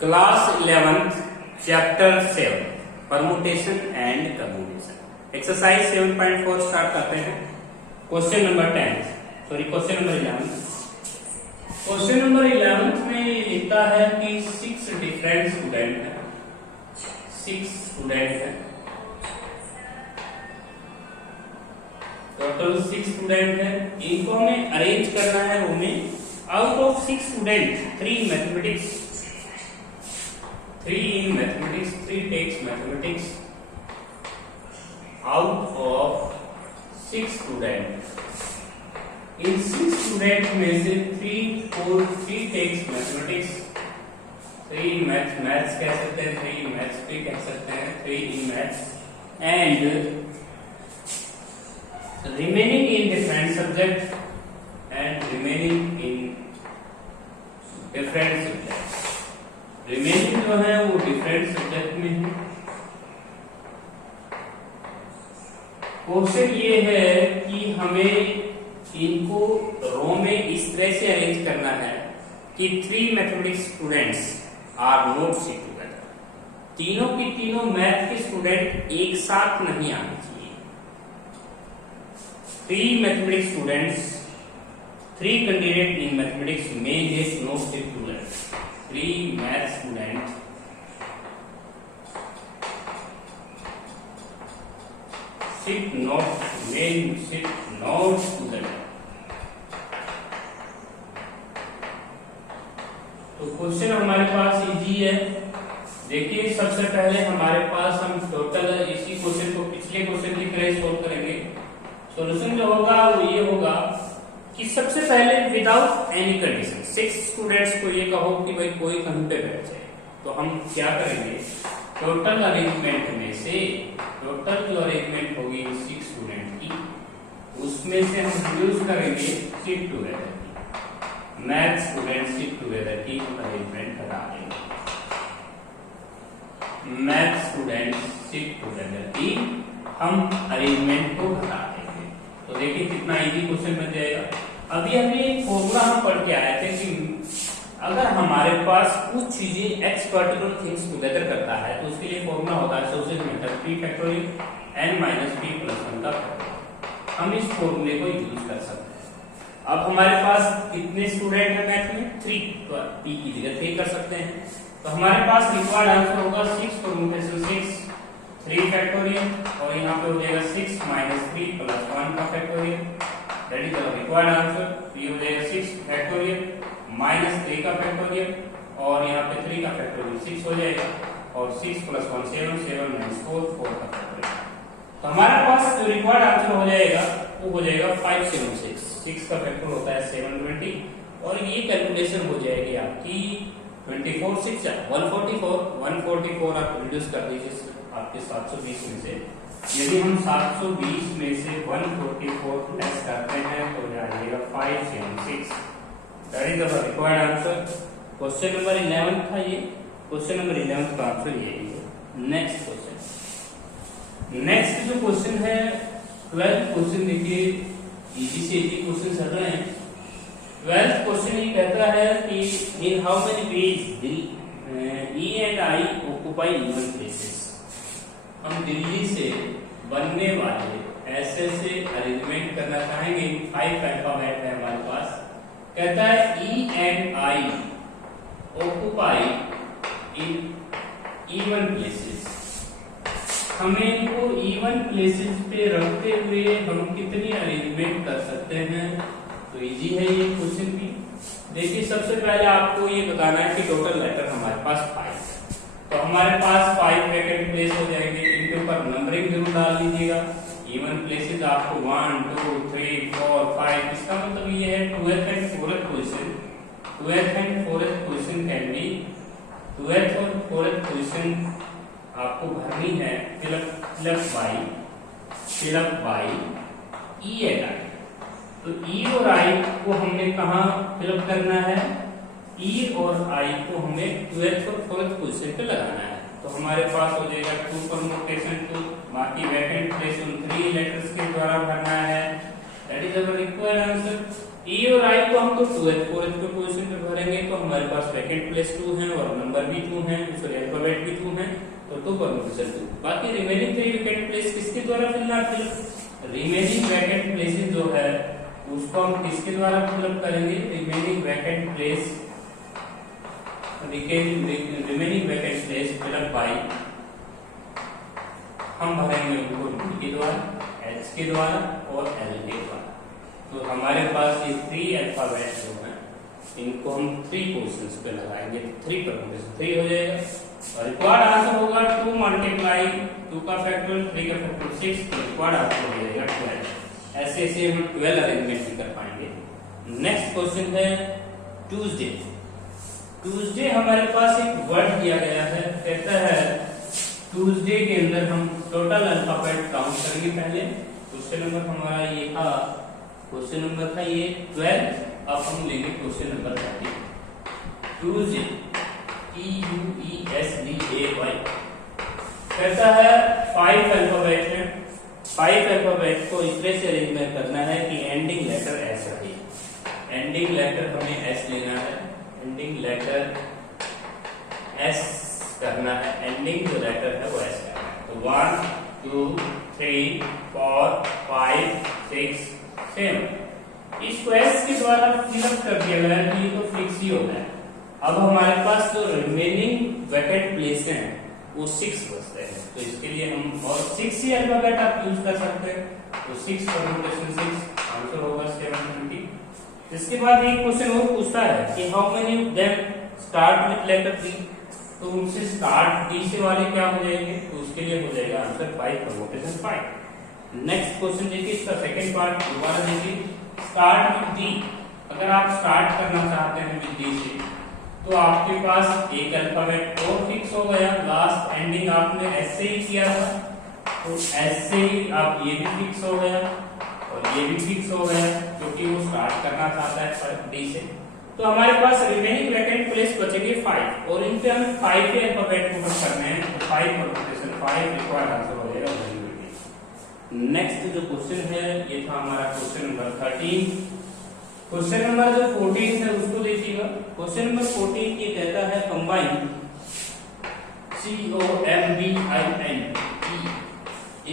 Class 11 chapter 7 permutation and commutation exercise 7.4 start करते हैं। Question number 10 sorry question number 11। Question number 11 में लिखता है कि 6 डिफरेंट स्टूडेंट है, 6 स्टूडेंट है, टोटल 6 स्टूडेंट है। इनको हमें अरेंज करना है रो में। Out of 6 student 3 mathematics, 3 in mathematics, 3 takes mathematics. Out of 6 students, in 6 students में से 3 takes mathematics, 3 maths कह सकते हैं, 3 maths भी कह सकते हैं, 3 in maths, and remaining in different subjects and remaining in different subjects. Remaining जो है वो डिफरेंट सब्जेक्ट में है। क्वेश्चन ये है कि हमें इनको रो में इस तरह से अरेंज करना है कि 3 mathematics students are not sit together. तीनों की तीनों मैथ के स्टूडेंट एक साथ नहीं आने चाहिए। 3 mathematics students, 3 candidate in mathematics may get not sit together. 3 math students sit not together. तो क्वेश्चन हमारे पास इजी है। देखिए सबसे पहले हमारे पास हम टोटल इसी क्वेश्चन को पिछले क्वेश्चन की तरह सोल्व करेंगे। सॉल्यूशन जो होगा वो ये होगा कि सबसे पहले विदाउट एनी कंडीशन 6 स्टूडेंट्स को ये कहो कि भाई कोई कहीं पे बैठ जाए, तो हम क्या करेंगे, टोटल अरेंजमेंट में से टोटल जो अरेंजमेंट होगी 6 स्टूडेंट की, उसमें से हम यूज करेंगे सिट टुगेदर की। मैथ स्टूडेंट सिट टुगेदर की अरेंजमेंट हटा देंगे। मैथ स्टूडेंट सिट टुगेदर की हम अरेंजमेंट को हटा देंगे। तो देखिए कितना इजी क्वेश्चन बन जाएगा। अभी हमने एक फॉर्मूला हम पढ़ के आए थे कि अगर हमारे पास कुछ चीजें एक्स पर्टिकुलर थिंग्स टुगेदर करता है तो उसके लिए फॉर्मूला होता है solution method p factorial n minus p plus 1 का फैक्टोरियल। हम इस फॉर्मूले को यूज कर सकते हैं। अब हमारे पास कितने स्टूडेंट है मैथ में, 3, तो p की जगह 3 कर सकते हैं। तो हमारे पास रिक्वायर्ड आंसर होगा 6 परमुटेशन 6 3 फैक्टोरियल और यहाँ पे हो जाएगा 6 माइनस 3 प्लस 1 का factorial, that is the required answer. ये हो जाएगा 6 फैक्टोरियल माइनस 3 का फैक्टोरियल और यहाँ पे 3 का फैक्टोरियल 6 हो जाएगा और 6 प्लस 1 7 7 माइनस 4 का फैक्टोरियल। तो हमारे पास जो रिक्वायर्ड आंसर हो जाएगा वो हो जाएगा 576। 6 का फैक्टर होता है 720 और ये कैलकुलेशन हो जाएगी आपकी 24 6 144 आप रिड्यूस कर दीजिए आपके 720 में से। यदि हम 720 में से 144 लेस करते हैं तो जाएगा 576। That is the required answer. Question number 11 था ये। क्वेश्चन नंबर 11 का आंसर ये है। नेक्स्ट क्वेश्चन, नेक्स्ट जो क्वेश्चन है 12th क्वेश्चन, देखिए इजी से इजी क्वेश्चन चल रहे हैं। 12th क्वेश्चन ये कहता है कि in how many ways E and I occupy equal places। हम दिल्ली से बनने वाले ऐसे से अरेंजमेंट करना चाहेंगे। 5 अल्फाबेट है हमारे पास। कहता है E and I occupy in even places। हमें इनको इवन प्लेसेस पे रखते हुए हम कितनी अरेंजमेंट कर सकते हैं। तो इजी है ये क्वेश्चन भी। देखिए सबसे पहले आपको ये बताना है कि टोटल लेटर हमारे पास 5 है, तो हमारे पास 5 वैकेंट प्लेस हो जाएंगे। इनके ऊपर नंबरिंग जरूर डाल दीजिएगा। इवन प्लेसेस आपको 1 2 3 4 5, इसका मतलब ये है 12th and 4th question, 12th and 4th question can be 12th और 4th क्वेश्चन आपको भरनी है fill up by E and I। तो E और I को हमने कहाँ फिलअप करना है, E और I को हमें 12th और 4th क्वेश्चन पे लगाना है। तो हमारे पास हो जाएगा 2 परमुटेशन 2, बाकी वैकेंट प्लेस उन 3 लेटर्स के द्वारा भरना है। That is our required answer. E और आई को हम तो 2th 4th के पोजीशन पे भरेंगे, तो हमारे पास सेकंड प्लेस 2 है और नंबर भी 2 है, सॉरी अल्फाबेट भी 2 है, तो 2 परमुटेशन 2। बाकी रिमेनिंग 3 वैकेंट प्लेस किसके द्वारा फिल रिमेनिंग वैकेंट प्लेसेस जो है उसको हम किसके द्वारा फिलअप करेंगे? Remaining vacant place remaining vacant place fill up by, हम भरेंगे उनको डी के द्वारा, एच के द्वारा और एल के द्वारा। तो हमारे पास ये 3 अल्फाबेट जो हैं इनको हम 3 पोजीशंस पे लगाएंगे, 3 परमुटेशन 3 हो जाएगा और रिक्वायर्ड आंसर होगा 2 मल्टीप्लाई 2 का फैक्टोरियल 3 का फैक्टोरियल 6, तो रिक्वायर्ड आंसर हो जाएगा 12। ऐसे ऐसे हम 12 अरेंजमेंट भी कर पाएंगे। नेक्स्ट क्वेश्चन है ट्यूसडे। ट्यूसडे हमारे पास एक वर्ड दिया गया है, कहता है ट्यूसडे के अंदर हम टोटल अल्फाबेट काउंट करेंगे। पहले क्वेश्चन नंबर हमारा ये था, क्वेश्चन नंबर था ये 12, अब हम लेंगे क्वेश्चन नंबर 13। ट्यूसडे TUESDAY कहता है 5 अल्फाबेट है, 5 अल्फाबेट को इस तरह से अरेंजमेंट करना है कि एंडिंग लेटर एस रहे। एंडिंग लेटर हमें एस लेना है, एंडिंग लेटर एस करना है, एंडिंग जो लेटर है वो एस करना है। तो 1 2 3 4 5 6 7 इसको एस के द्वारा फिलअप कर दिया गया है, ये तो फिक्स ही होता है। अब हमारे पास जो रिमेनिंग वैकेंट प्लेस हैं वो 6 बचते हैं, तो इसके लिए हम और 6 ही अल्फाबेट आप यूज कर सकते हैं, तो 6 परमुटेशन 6 आंसर होगा 720। इसके बाद एक क्वेश्चन और पूछता है कि how many of them start with letter D, तो उनसे स्टार्ट डी से वाले क्या हो जाएंगे? तो उसके लिए हो जाएगा आंसर 5 परमुटेशन 5। नेक्स्ट क्वेश्चन देखिए, इसका सेकंड पार्ट दोबारा देखिए, स्टार्ट विद डी। अगर आप स्टार्ट करना चाहते हैं विद डी से, तो आपके पास एक अल्फाबेट और फिक्स हो गया, लास्ट एंडिंग आपने एस से ही किया था, तो एस से ही आप ये भी फिक्स हो गया और ये भी फिक्स हो गया, क्योंकि वो स्टार्ट करना चाहता है डी से। तो हमारे पास रिमेनिंग वैकेंट प्लेस बचेंगे 5 और इन पे हमें 5 के अल्फाबेट को फिल करने हैं, तो 5 परमुटेशन 5 रिक्वायर्ड आंसर हो जाएगा। नेक्स्ट जो क्वेश्चन है ये था हमारा क्वेश्चन नंबर 13। क्वेश्चन नंबर जो 14 है उसको देखिएगा। क्वेश्चन नंबर 14 ये कहता है कंबाइन COMBINE,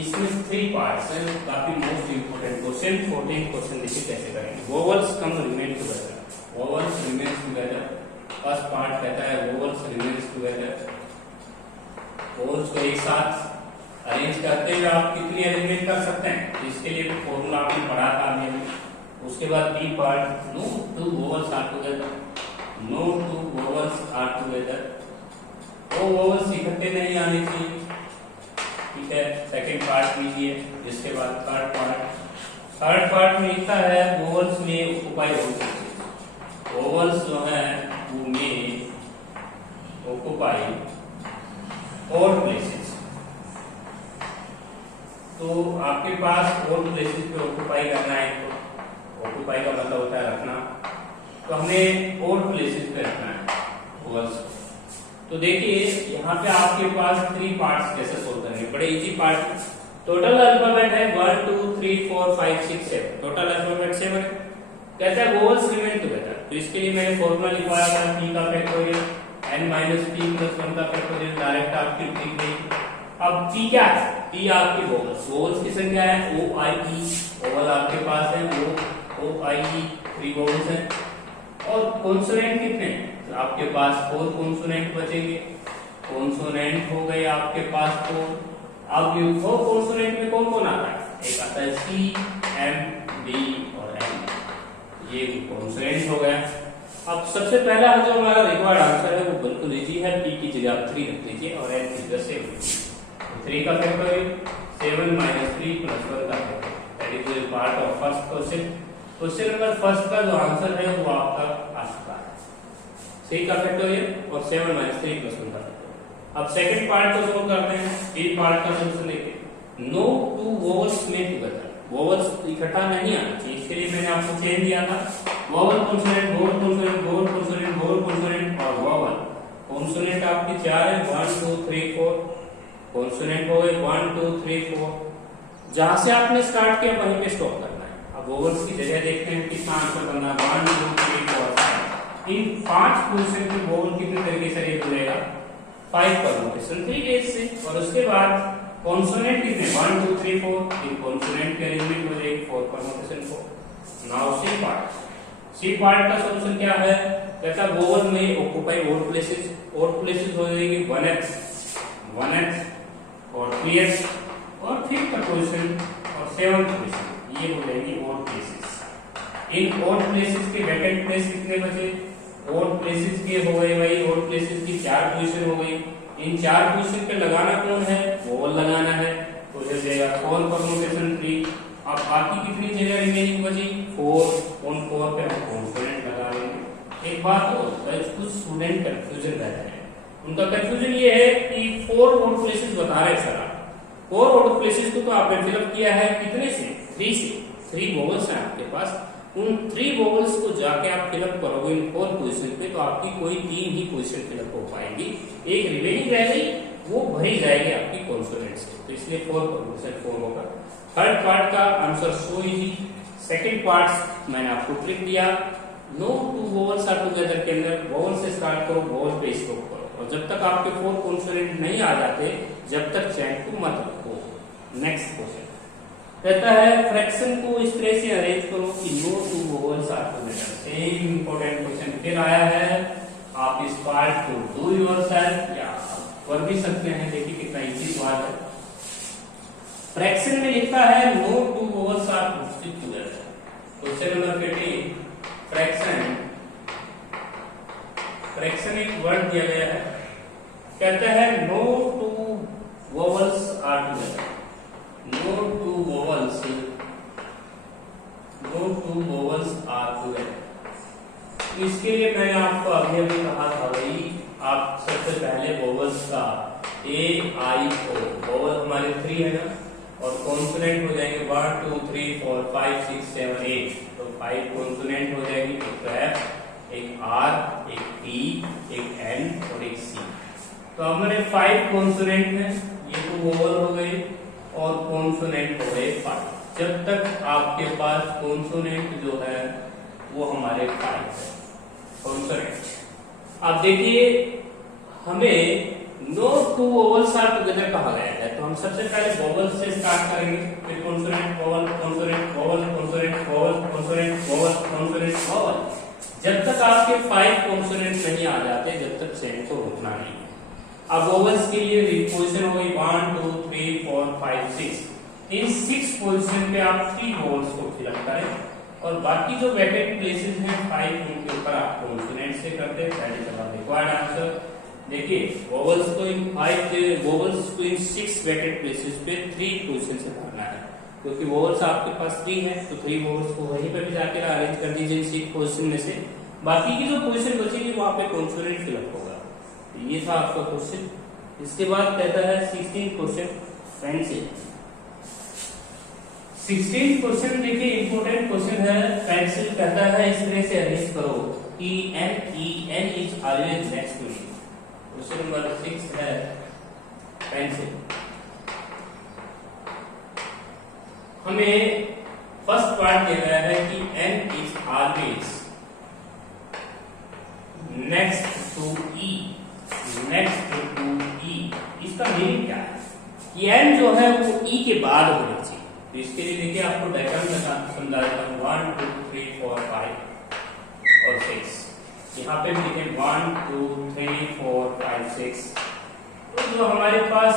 इसमें 3 पार्ट्स हैं, काफी मोस्ट इंपोर्टेंट क्वेश्चन। 14 क्वेश्चन देखिए कैसे करेंगे। Vowels come remain together, vowels remains together. First part कहता है वोवल्स रिमेन्स टुगेदर, वोवल्स को एक साथ अरेंज करते हुए आप कितनी अरेंजमेंट कर सकते हैं, इसके लिए फॉर्मूला आपने पढ़ा था अभी। उसके बाद B part, no two vowels are together, no two vowels are together, वो वोवल्स इकट्ठे नहीं आने चाहिए, ठीक है। सेकंड पार्ट लीजिए, जिसके बाद थर्ड पार्ट में लिखता है वोवल्स में ऑक्युपाई हो सकते हैं, वोवल्स जो है वो में ऑक्युपाई और प्लेसेस। तो आपके पास और प्लेसेस पे ऑक्युपाई करना है, तो ऑक्युपाई का मतलब होता है रखना, तो हमें और प्लेसेस पे रखना है वोवल्स। तो देखिए यहाँ पे आपके पास 3 पार्ट्स कैसे सोल्व करेंगे, बड़े इजी पार्ट। टोटल अल्फाबेट है 1 2 3 4 5 6 7, टोटल अल्फाबेट 7। कहता है वोवल्स रिमेन टुगेदर, तो इसके लिए मैंने फॉर्मूला लिखवाया था p का फैक्टोरियल n - p + 1 का फैक्टोरियल, डायरेक्ट आपकी लिख देंगे। अब p क्या है? p आपकी वोवल्स, वोवल्स की संख्या है o i e, वोवल आपके पास है o i e 3 वोवल्स हैं। और कॉन्सोनेंट कितने? तो आपके पास 4 कॉन्सोनेंट बचेंगे, कॉन्सोनेंट हो गए आपके पास 4। अब ये 4 कॉन्सोनेंट में कौन कौन आता है? एक आता है c, m, d और n, ये कॉन्सोनेंट हो गया। अब सबसे पहला जो हमारा रिक्वायर्ड आंसर है वो बिल्कुल इजी है, p की जगह आप 3 रख लीजिए और n की जगह 7। 3 का फैक्टोरियल 7 - 3 + 1 का factorial, that is the part of first question. Question number first का जो आंसर है वो आपका आ चुका है, 3 का फैक्टोरियल और 7 - 3 + 1 का फैक्टोरियल। अब सेकंड पार्ट को सोल्व करते हैं। बी पार्ट का सोल्यूशन देखिए, नो टू वोवल्स में टुगेदर, वोवल्स इकट्ठा नहीं आना चाहिए, इसके लिए मैंने आपको चेन दिया था, vowel consonant, vowel consonant, vowel consonant, vowel consonant और वोवल। कॉन्सोनेंट आपकी 4 है, 1 2 3 4, कॉन्सोनेंट हो गए 1 2 3 4। जहां से आपने स्टार्ट किया वहीं पे स्टॉप करना है। अब वोवेल्स की जगह देखते हैं कितना आंसर बनना है 1 2 3 4 5। इन 5 पोजीशन पे वोवेल कितने तरीके से अरेंज हो जाएगा 5 परमुटेशन 3 वेज से। और उसके बाद कॉन्सोनेंट कितने 1 2 3 4 इन कॉन्सोनेंट की अरेंजमेंट हो जाएगी 4 परमुटेशन 4। नाउ सी पार्ट का सॉल्यूशन क्या है कहता वोवेल में ऑक्युपाई और प्लेसेस हो जाएगी 1x और 3x और 5th पोजीशन और 7th पोजीशन ये हो जाएगी और प्लेसेस। इन और प्लेसेस के वैकेंट प्लेस कितने बचे और प्लेसेस के हो गए भाई और प्लेसेस की 4 पोजीशन हो गई। इन 4 पोजीशन पे लगाना कौन है वोवेल लगाना है तो हो जाएगा 4 परमुटेशन 3। अब बाकी कितनी जगह रिमेनिंग बची 4 ऑन 4 पे हम कॉन्सोनेंट लगा लेंगे। एक बात और कुछ स्टूडेंट कंफ्यूजन रहता है उनका कंफ्यूजन ये है कि 4 और प्लेसेस बता रहे सर 4 और प्लेसेस को तो आपने फिलअप किया है कितने से 3 से 3 वोवेल्स हैं आपके पास। उन 3 वोवेल्स को जाके आप फिलअप करोगे इन 4 पोजीशन पे तो आपकी कोई 3 ही पोजीशन फिलअप हो पाएंगी। एक रिमेनिंग रह गई वो भरी जाएगी आपकी कॉन्सोनेंट से तो इसलिए 4 पोजीशन 4 होगा। थर्ड पार्ट का answer so easy. Second part मैंने आपको ट्रिक दिया नो 2 वोवेल्स आर टुगेदर के अंदर वोवेल से स्टार्ट करो वोवेल पे स्टॉप करो और जब तक आपके 4 कॉन्सोनेंट नहीं आ जाते जब तक चैन को मत रखो। नेक्स्ट क्वेश्चन कहता है फ्रैक्शन को इस तरह से अरेंज करो कि no 2 vowels are together. Same important question फिर आया है आप इस पार्ट को डू योरसेल्फ या कर भी सकते हैं। देखिए कितना इजी बात है। फ्रैक्शन में लिखा है no 2 vowels are put together. Question number 15 fraction एक वर्ड दिया गया है कहता है no 2 vowels are together no 2 vowels are together. इसके लिए मैंने आपको अभी कहा था भाई आप सबसे पहले वोवेल्स का ए आई ओ वोवेल हमारे 3 है ना और कॉन्सोनेंट हो जाएंगे 1 2 3 4 5 6 7 8 तो 5 कॉन्सोनेंट हो जाएगी एक एफ एक आर एक टी एक एन और एक सी। तो हमारे 5 कॉन्सोनेंट हैं ये तो वोवेल हो गए और कॉन्सोनेंट हो गए 5। जब तक आपके पास कॉन्सोनेंट जो है वो हमारे 5 है कॉन्सोनेंट। अब देखिए हमें नो 2 वोवेल्स आर टुगेदर कहा गया है तो हम सबसे पहले वोवेल से स्टार्ट करेंगे फिर consonant vowel consonant vowel consonant vowel consonant vowel consonant vowel. जब तक आपके 5 कॉन्सोनेंट नहीं आ जाते जब तक चैन को रुकना नहीं है। अब वोवेल्स के लिए पोजीशन हो गई 1 2 3 4 5 6। इन 6 पोजीशन पे आप 3 वोवेल्स को फिलअप करें और बाकी जो वैकेंट प्लेसेस हैं 5 उनके ऊपर आप कॉन्सोनेंट से करते हैं। That is our required answer. देखिए वोवेल्स को इन 5 वोवेल्स को इन 6 वैकेंट प्लेसेस पे 3 पोजीशन से भरना है क्योंकि वोवेल्स आपके पास 3 है तो 3 वोवेल्स को वहीं पे भी जाके अरेंज कर दीजिए 6 पोजीशन में से। बाकी की जो पोजीशन बचेगी वहां पे कॉन्सोनेंट फिलअप होगा। ये था आपका क्वेश्चन। इसके बाद कहता है 16 क्वेश्चन पेंसिल। 16 क्वेश्चन देखिए इंपॉर्टेंट क्वेश्चन है। पेंसिल कहता है इस तरह से अरेंज करो कि N is always next to U. Question number 6 है पेंसिल। हमें फर्स्ट पार्ट दिया गया है कि n is always next to E. Next to E इसका मीनिंग क्या है कि n जो है वो e के बाद होना चाहिए। तो इसके लिए देखिए आपको डायग्राम समझा देता हूँ 1 2 3 4 5 और 6। यहाँ पे भी देखें 1 2 3 4 5 6। तो जो हमारे पास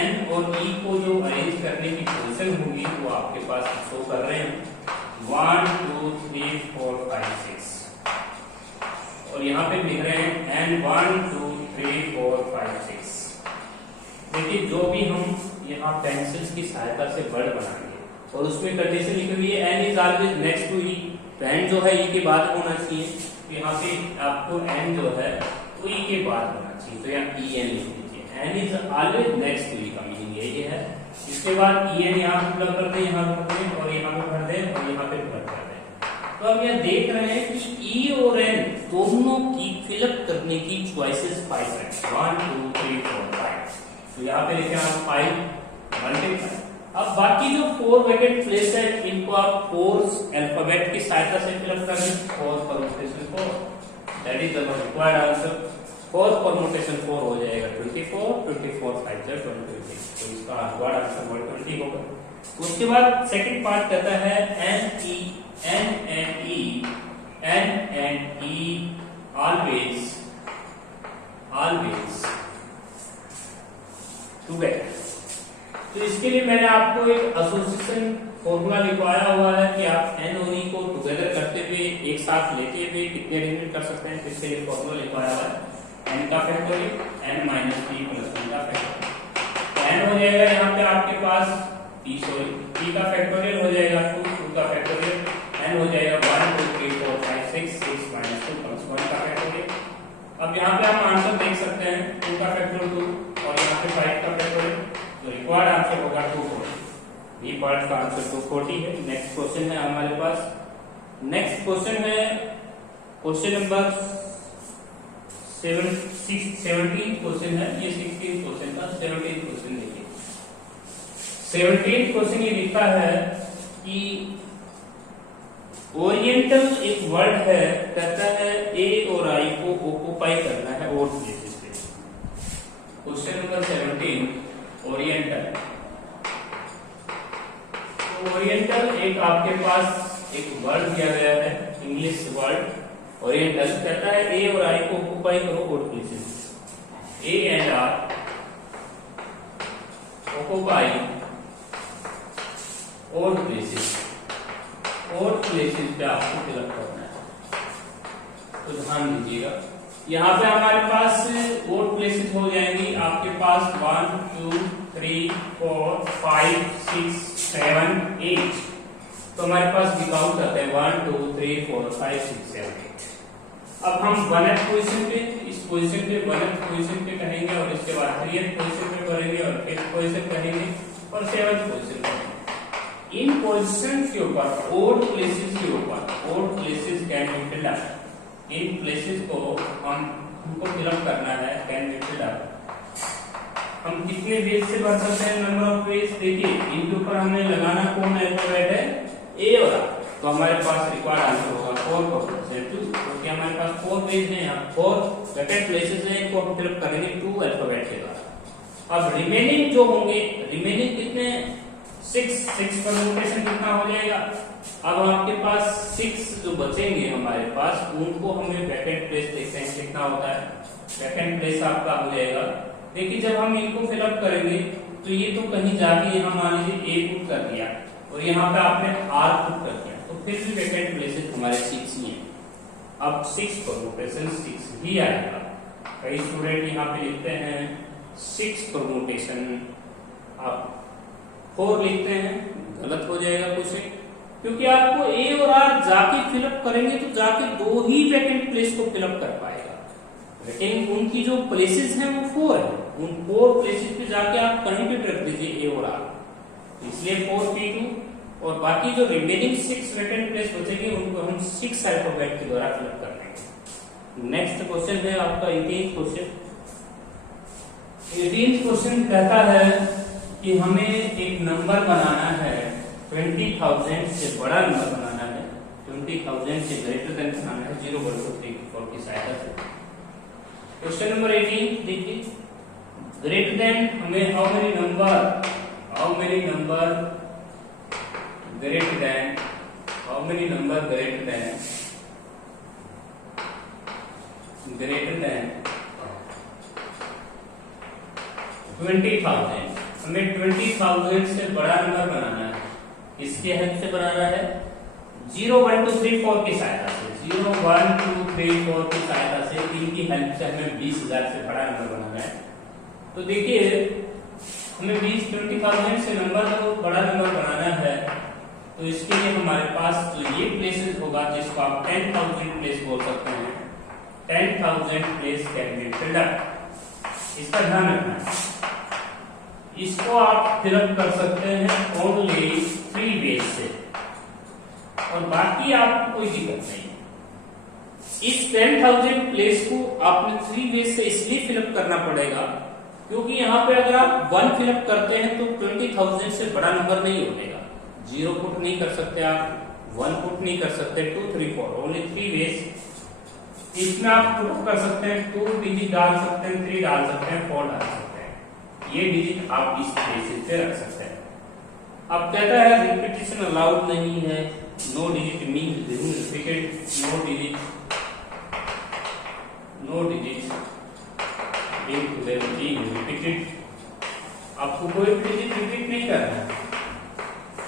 n और e को जो अरेंज करने की पोजीशन होगी वो आपके पास शो कर रहे हैं 1 2 3 4 5 6 और यहाँ पे लिख रहे हैं n 1 2 3 4 5 6। देखिए जो भी हम यहाँ पेंसिल्स की सहायता से वर्ड बनाएंगे और उसमें कंडीशन लिखी हुई है n is always next to e। तो n जो है e के बाद होना चाहिए। तो यहाँ पे आपको n जो है वो e के बाद होना चाहिए तो यहाँ en लिख दीजिए। n is always next to e का मीनिंग ये है। इसके बाद en यहाँ पे फिलअप कर दें यहाँ पे भर दें और यहाँ पे भर दें और यहाँ पे फिलअप कर दें। तो हम यहाँ देख रहे हैं कि e और n दोनों की फिलअप करने की चॉइसेस 5 है 1 2 3 4 5। तो यहाँ पे लिखे हम 5 मल्टीप्लाई। अब बाकी जो 4 वैकेंट प्लेस है इनको आप 4 अल्फाबेट की सहायता से फिलअप करें। 4 permutation 4, that is the required answer. 4 permutation 4 हो जाएगा 24, 24 5 जा 120, तो इसका रिक्वायर्ड आंसर 120 होगा। उसके बाद सेकंड पार्ट कहता है N and E always together। तो इसके लिए मैंने आपको एक एसोसिएशन फॉर्मूला लिखवाया हुआ है कि आप N और E को टुगेदर करते हुए एक साथ लेते हुए कितने अरेंजमेंट कर सकते हैं। तो इसके लिए फॉर्मूला लिखवाया हुआ है N का फैक्टोरियल N - P + 1 का फैक्टोरियल। तो N हो जाएगा यहाँ पे आपके पास P का फैक्टोरियल हो जाएगा 2 का फैक्टोरियल, N हो जाएगा 1 2 3 4 5 6 6 - 2 + 1 का फैक्टोरियल। अब यहाँ पे हम आंसर देख सकते हैं 2 का फैक्टोरियल 2 और यहाँ पे 5 का फैक्टोरियल, तो रिक्वायर्ड आंसर होगा 240। बी पार्ट का आंसर 240 है। नेक्स्ट क्वेश्चन है हमारे पास, नेक्स्ट क्वेश्चन है क्वेश्चन नंबर 17 क्वेश्चन है, ये 16 क्वेश्चन था। 17 क्वेश्चन देखिए। 17 क्वेश्चन ये लिखा है कि ओरिएंटल एक वर्ड है, कहता है ए और आई को ऑक्युपाई करना है और प्लेसेस पे। Question number 17 oriental. ओरिएंटल एक आपके पास एक वर्ड दिया गया है, इंग्लिश वर्ड ओरिएंटल, कहता है ए और आई को ऑक्युपाई करो odd places. A and R occupy odd places, odd places पे आपको फिलअप करना है। तो ध्यान दीजिएगा, यहाँ पे हमारे पास और प्लेसेस हो जाएंगी आपके पास 1 2 3 4 5 6 7 8। तो हमारे पास विकाउंट आता है 1 2 3 4 5 6 7 8। अब हम 1th पोजीशन पे, इस पोजीशन पे 1th पोजीशन पे कहेंगे और इसके बाद 3th पोजीशन पे करेंगे और 5th पोजीशन कहेंगे और 7th पोजीशन कहेंगे। इन पोजीशन के ऊपर ओड प्लेसेस के ऊपर odd places can be filled up. इन प्लेसेस को हमको फिलअप करना है, कैन बी फिल्ड अप। हम कितने वेज से भर सकते हैं, नंबर ऑफ वेज। देखिए इनके ऊपर हमें लगाना कौन अल्फाबेट है, ए और आर। तो हमारे पास रिक्वायर्ड आंसर होगा 4 क्योंकि हमारे पास 4 वेज हैं, यहाँ 4 वैकेंट प्लेसेस हैं, इनको हम फिलअप करेंगे 2 अल्फाबेट के द्वारा। अब रिमेनिंग जो होंगे, रिमेनिंग कितने 6 परमुटेशन कितना हो जाएगा। अब आपके पास 6 जो बचेंगे हमारे पास, उनको हमें वैकेंट प्लेस देखते हैं कितना होता है। वैकेंट प्लेस आपका हो जाएगा, देखिए जब हम इनको फिलअप करेंगे तो ये तो कहीं जाके यहाँ मान लीजिए ए पुट कर दिया और यहाँ पे आपने आर पुट कर दिया, तो फिर भी वैकेंट प्लेसेस हमारे 6 ही हैं। अब 6 परमुटेशन 6 ही आएगा। कई स्टूडेंट यहाँ पे लिखते हैं 6 परमुटेशन, आप 4 लिखते हैं, गलत हो जाएगा क्वेश्चन, क्योंकि आपको ए और आर जाके फिलअप करेंगे तो जाके 2 ही वैकेंट प्लेस को फिलअप कर पाएगा, लेकिन उनकी जो प्लेसेस हैं वो 4 है। उन 4 प्लेसेस पे जाके आप कहीं भी रख दीजिए ए और आर, इसलिए 4P2 और बाकी जो रिमेनिंग 6 वैकेंट प्लेस बचेंगे उनको हम 6 अल्फाबेट के द्वारा फिलअप कर देंगे। नेक्स्ट क्वेश्चन है आपका 18th क्वेश्चन। 18th क्वेश्चन कहता है कि हमें एक नंबर बनाना है, 20,000 से बड़ा नंबर बनाना है, 20,000 से ग्रेटर देन बनाना है 0 1 2 3 4 की सहायता से। क्वेश्चन नंबर 18 देखिए, ग्रेटर देन हमें how many number greater than how many number greater than 20,000। हमें 20,000 से बड़ा नंबर बनाना है, किसके हेल्प से बनाना है, 0 1 2 3 4 की सहायता से। 0 1 2 3 4 की सहायता से, इनकी हेल्प से हमें 20,000 से बड़ा नंबर बनाना है। तो देखिए हमें 20,000 से बड़ा नंबर बनाना है, तो इसके लिए हमारे पास जो ये प्लेसेस होगा, जिसको आप 10,000 प्लेस बोल सकते हैं, 10,000 place can be filled up. इसका ध्यान रखना है, इसको आप फिलअप कर सकते हैं ओनली 3 वेज से, और बाकी आपको कोई दिक्कत नहीं है। इस 10,000 प्लेस को आपने 3 वेज से इसलिए फिलअप करना पड़ेगा क्योंकि यहाँ पे अगर आप 1 फिलअप करते हैं तो 20,000 से बड़ा नंबर नहीं होगा। 0 पुट नहीं कर सकते आप, 1 पुट नहीं कर सकते, 2 3 4 ओनली 3 वेज। इसमें आप पुट कर सकते हैं, 2 डिजिट डाल सकते हैं, 3 डाल सकते हैं, 4 डाल सकते हैं। ये डिजिट आप इस बेसिस पे रख सकते हैं। अब कहता है रिपीटेशन अलाउड नहीं है, no digit mean repeated, no digit being repeated, आपको कोई डिजिट रिपीट नहीं करना है।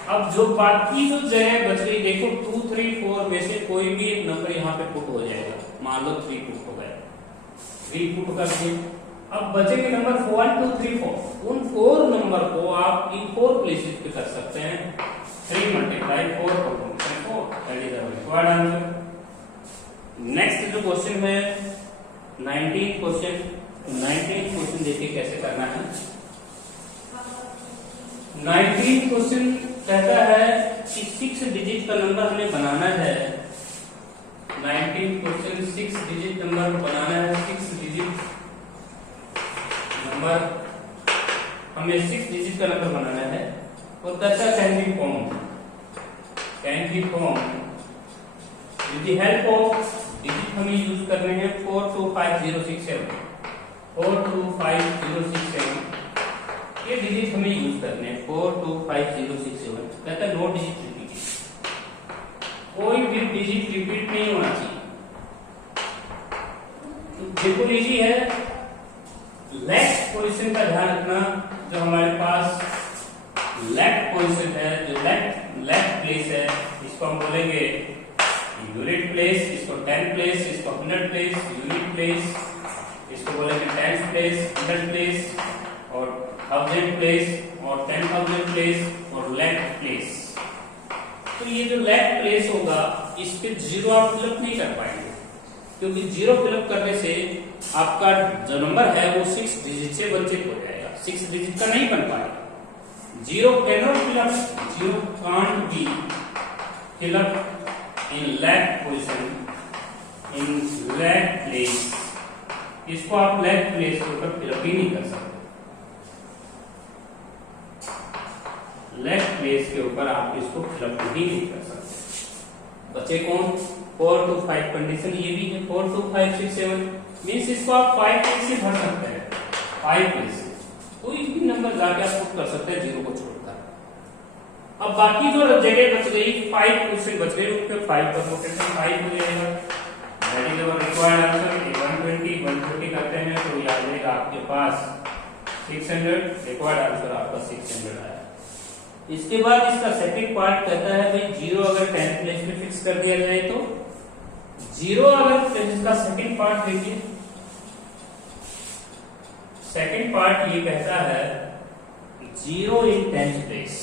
अब जो बाकी जो जगह बच गई, देखो 2 3 4 में से कोई भी एक नंबर यहाँ पे पुट हो जाएगा। मान लो 3 पुट हो गया, 3 पुट कर दिए। अब बचेंगे नंबर 1 2 3 4। उन 4 नंबर को आप इन 4 प्लेसेस पे कर सकते हैं। 3 multiply 4 4 that is our required answer. Next जो क्वेश्चन है 19 क्वेश्चन देखिए कैसे करना है। 19 क्वेश्चन कहता है कि 6 डिजिट का नंबर हमें बनाना है। 19 क्वेश्चन 6 डिजिट नंबर बनाना है। 6 डिजिट नंबर हमें 6 डिजिट का नंबर बनाना है और कहता है can be form with the help of digit हमें यूज करने हैं 425067 425067। ये डिजिट हमें यूज करने हैं 425067। कहता है नो डिजिट रिपीटेड, कोई भी डिजिट रिपीट नहीं होना चाहिए। तो बिल्कुल इजी है। लेफ्ट पोजीशन का ध्यान रखना, जो हमारे पास लेफ्ट पोजीशन है, जो लेफ्ट प्लेस है, इसको हम बोलेंगे यूनिट प्लेस, इसको 10 प्लेस, इसको 100 प्लेस, यूनिट प्लेस, इसको बोलेंगे 10 प्लेस, 100 प्लेस और 1000 प्लेस और 10,000 प्लेस और लेफ्ट प्लेस। तो ये जो लेफ्ट प्लेस होगा इसके 0 आप फिलअप नहीं कर पाएंगे, क्योंकि 0 फिलअप करने से आपका जो नंबर है वो 6 डिजिट से वंचित हो जाएगा, 6 डिजिट का नहीं बन पाएगा। 0 cannot fill up, 0 can't be fill up in left position, in left place। इसको आप लेफ्ट प्लेस के ऊपर फिलअप ही नहीं कर सकते। लेफ्ट प्लेस के ऊपर आप इसको फिलअप ही नहीं कर सकते। बचे कौन? 4 to 5 कंडीशन ये भी है। 4 2 5 6 7 मीन्स इसको आप 5 प्लेस से भर सकते हैं। 5 प्लेस से कोई भी नंबर जाके आप पुट कर सकते हैं 0 को छोड़कर। अब बाकी जो जगह बच गई 5 क्वेश्चन बच गए, उस पे 5 का पोटेंशियल 5 हो जाएगा। That is our required answer. 120 150 करते हैं तो ये आ जाएगा आपके पास 600। रिक्वायर्ड आंसर आपका 600 आया। इसके बाद इसका सेकंड पार्ट कहता है भाई 0 अगर 10 प्लेस में फिक्स कर दिया जाए तो 0 अगर इसका सेकंड पार्ट देखिए। सेकंड पार्ट ये कहता है 0 in 10th place,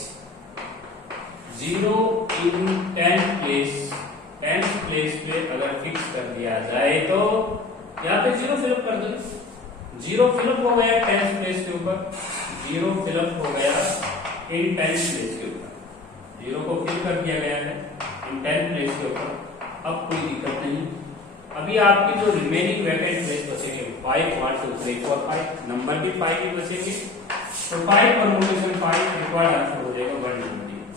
0 in 10th place, 10th place पे अगर फिक्स कर दिया जाए तो यहाँ पे 0 फिलअप कर दो। 0 फिलअप हो गया 10th प्लेस के ऊपर, 0 फिलअप हो गया इन 10th प्लेस के ऊपर, 0 को फिल कर दिया गया है इन 10th प्लेस के ऊपर। अब कोई दिक्कत नहीं। अभी आपकी जो रिमेनिंग वैकेंट प्लेस बचेंगे 5 1 2 3 4 5 नंबर भी 5 ही बचेंगे, तो 5 परमुटेशन 5 रिक्वायर्ड आंसर हो जाएगा 120।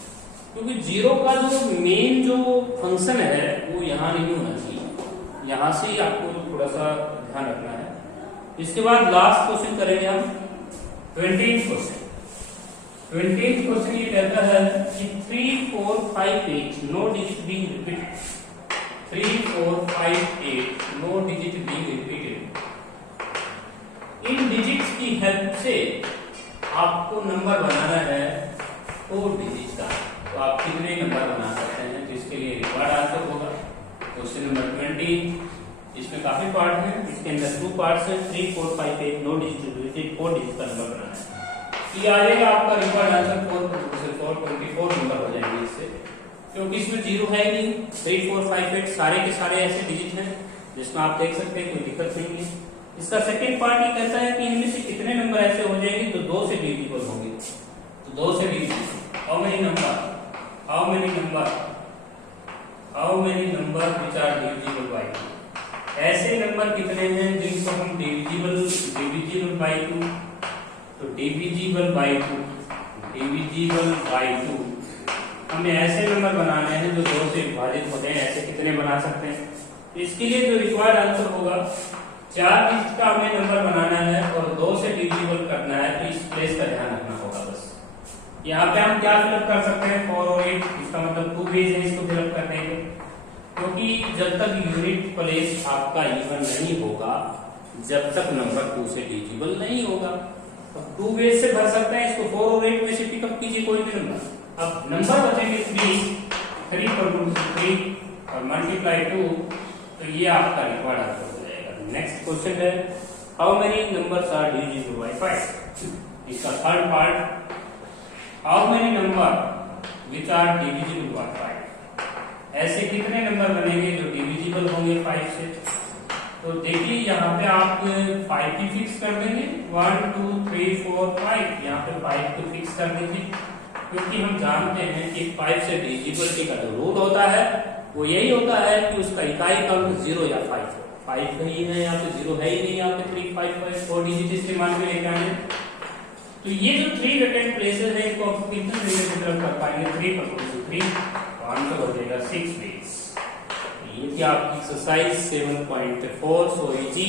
क्योंकि 0 का जो मेन जो फंक्शन है वो यहाँ नहीं होना चाहिए, यहाँ से ही आपको थोड़ा सा ध्यान रखना है। इसके बाद लास्ट क्वेश्चन करेंगे हम 20th क्वेश्चन। 20th क्वेश्चन ये कहता है कि 3 4 5 8 no digit being repeated, 3 4 5 8 no digit being repeated. इन डिजिट्स की हेल्प से आपको नंबर बनाना है 4 डिजिट का। तो आप कितने नंबर बना सकते हैं, तो इसके लिए रिक्वायर्ड आंसर होगा क्वेश्चन नंबर 20। इसमें काफी पार्ट हैं, इसके अंदर 2 पार्ट्स हैं। 3 4 5 8 नो डिजिट 4 डिजिट का नंबर बनाना है। ये आ जाएगा आपका रिक्वायर्ड आंसर 424 नंबर हो जाएंगे इससे, क्योंकि इसमें 0 है ही नहीं। 3 4 5 8 सारे के सारे ऐसे डिजिट हैं जिसमें आप देख सकते हैं कोई दिक्कत नहीं है। इसका सेकंड पार्ट ये कहता है कि इनमें से कितने नंबर ऐसे हो जाएंगे जो 2 से डिविजिबल होंगे। तो 2 से divisible how many number which are divisible by 2। ऐसे नंबर कितने हैं जिनको हम divisible by 2 divisible by 2, divisible by 2। हमें ऐसे नंबर बनाने हैं जो 2 से विभाजित होते हैं। ऐसे कितने बना सकते हैं? इसके लिए जो रिक्वायर्ड आंसर होगा 4 डिजिट का हमें नंबर बनाना है और 2 से डिविजिबल करना है, तो इस प्लेस का ध्यान रखना होगा। बस यहाँ पे हम क्या फिलअप कर सकते हैं? 4 और 8, इसका मतलब 2 वेज है इसको फिलअप करने के, क्योंकि जब तक यूनिट प्लेस आपका इवन नहीं होगा, जब तक नंबर 2 से डिविजिबल नहीं होगा। अब 2 वेज से भर सकते हैं इसको, 4 और 8 में से पिकअप कीजिए कोई भी नंबर। अब नंबर बचेंगे 3 पर 3 और मल्टीप्लाई 2, तो ये आपका रिक्वायर्ड आंसर हो जाएगा। नेक्स्ट क्वेश्चन है how many numbers are divisible by 5। इसका third part, how many number which are divisible by 5। ऐसे कितने नंबर बनेंगे जो डिविजिबल होंगे 5 से? तो देखिए यहाँ पे आप 5 की फिक्स कर देंगे, 1 2 3 4 5, यहाँ पे 5 को फिक्स कर दीजिए, क्योंकि हम जानते हैं कि 5 से डिविजिबिलिटी का जो रूल होता है वो यही होता है कि उसका इकाई अंक 0 या 5 हो। 5 ही है, यहाँ पे 0 है ही नहीं, यहाँ पे 3 5 5 4 डिजिट इस्तेमाल में लेके आने। तो ये जो 3 वेकेंट प्लेसेस है इनको आप कितने तरीके से फिलअप कर पाएंगे? 3 पर 3, तो आंसर हो जाएगा 6 वेज। ये क्या आपकी एक्सरसाइज 7.4 सो इजी